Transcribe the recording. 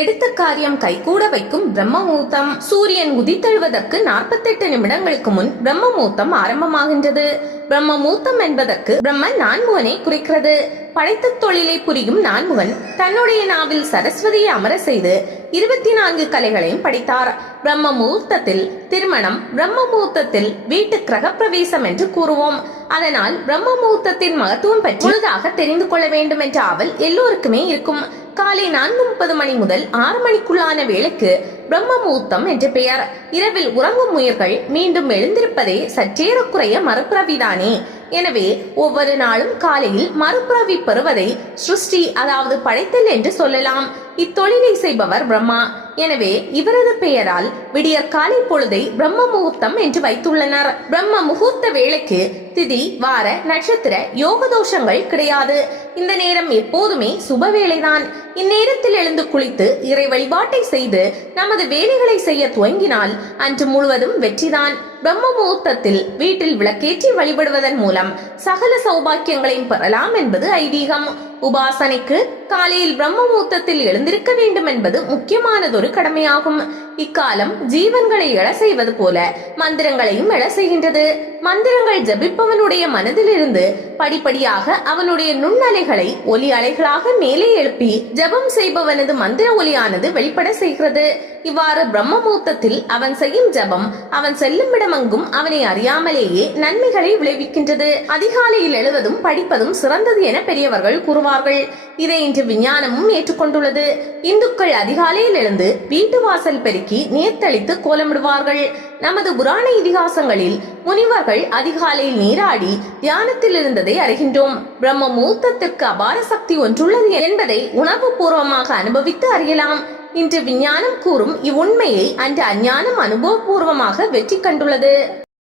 எடுத்த காரியம் கைகூட வைக்கும் பிரம்ம முகூர்த்தம். சூரியன் உதித்தெழுவதற்கு 48 நிமிடங்களுக்கு முன் பிரம்ம முகூர்த்தம் ஆரம்பமாகின்றது. பிரம்ம முகூர்த்தம் என்பதற்கு பிரம்மன் நான்முகனை குறிக்கிறது. படைத்த தொழிலை புரியும் நான்முகன் தன்னுடைய நாவில் சரஸ்வதியை அமர செய்து 24 கலைகளையும் படித்தார். பிரம்ம முகூர்த்தத்தில் திருமணம், பிரம்ம முகூர்த்தத்தில் வீட்டு கிரக பிரவேசம் என்று கூறுவோம். அதனால் பிரம்ம முகூர்த்தத்தின் மகத்துவம் பற்றி முழுதாக தெரிந்து கொள்ள வேண்டும் என்ற ஆவல் எல்லோருக்குமே இருக்கும். காலை 4:30 மணி முதல் 6 மணிக்குள்ளான வேளைக்கு பிரம்ம முகூர்த்தம் என்று பெயர். இரவில் உறங்கும் உயிர்கள் மீண்டும் எழுந்திருப்பதே சற்றேறக்குறைய மறுபிறவிதானே. எனவே ஒவ்வொரு நாளும் காலையில் மறுபிறவி பெறுவதை சிருஷ்டி, அதாவது படைத்தல் என்று சொல்லலாம். இத்தொழிலை செய்பவர் பிரம்மா. எனவே இவரது பெயரால் விடியற் காலை பொழுதை பிரம்ம முகூர்த்தம் என்று வைத்துள்ளனர். பிரம்ம முகூர்த்த வேளைக்கு திதி, வார, நட்சத்திர, யோக தோஷங்கள் கிடையாது. இந்த நேரம் எப்போதுமே சுப வேளைதான். இந்நேரத்தில் எழுந்து குளித்து இறை வழிபாட்டை செய்து நமது வேலைகளை செய்ய துவங்கினால் அன்று முழுவதும் வெற்றிதான். பிரம்ம முகூர்த்தத்தில் வீட்டில் விளக்கேற்றி வழிபடுவதன் மூலம் சகல சௌபாக்கியங்களையும் பெறலாம் என்பது ஐதீகம். உபாசனைக்கு காலையில் பிரம்ம முகூர்த்தத்தில் எழுந்திருக்க வேண்டும் என்பது முக்கியமானதொரு கடமையாகும். இக்காலம் ஜீவன்களை எழ செய்வது போல மந்திரங்களையும் எழ செய்கின்றது. மந்திரங்கள் ஜபிப்பவனுடைய மனதிலிருந்து படிப்படியாக அவனுடைய நுண்ணலைகளை ஒலி அலைகளாக மேலே எழுப்பி ஜபம் செய்பவனது மந்திர ஒலியானது வெளிப்பட செய்கிறது. இவ்வாறு பிரம்ம முகூர்த்தத்தில் அவன் செய்யும் ஜபம் அவன் செல்லும் இடமெங்கும் அவனை அறியாமலேயே நன்மைகளை விளைவிக்கின்றது. அதிகாலையில் எழுவதும் படிப்பதும் சிறந்தது என பெரியவர்கள் கூறுவார்கள். இதை இன்று விஞ்ஞானமும் ஏற்றுக்கொண்டுள்ளது. இந்துக்கள் அதிகாலையில் எழுந்து வீட்டு வாசல் பெருக்கி நீர்த்தளித்து கோலமிடுவார்கள். நமது புராண இதிகாசங்களில் முனிவர்கள் அதிகாலையில் நீராடி தியானத்தில் இருந்ததை அறிகின்றோம். பிரம்ம முகூர்த்தத்திற்கு அபார சக்தி ஒன்றுள்ளது என்பதை உணர்வு பூர்வமாக அனுபவித்து அறியலாம். இன்று விஞ்ஞானம் கூறும் இவ்வுண்மையை அன்று அஞ்ஞானம் அனுபவபூர்வமாக வெற்றி கண்டுள்ளது.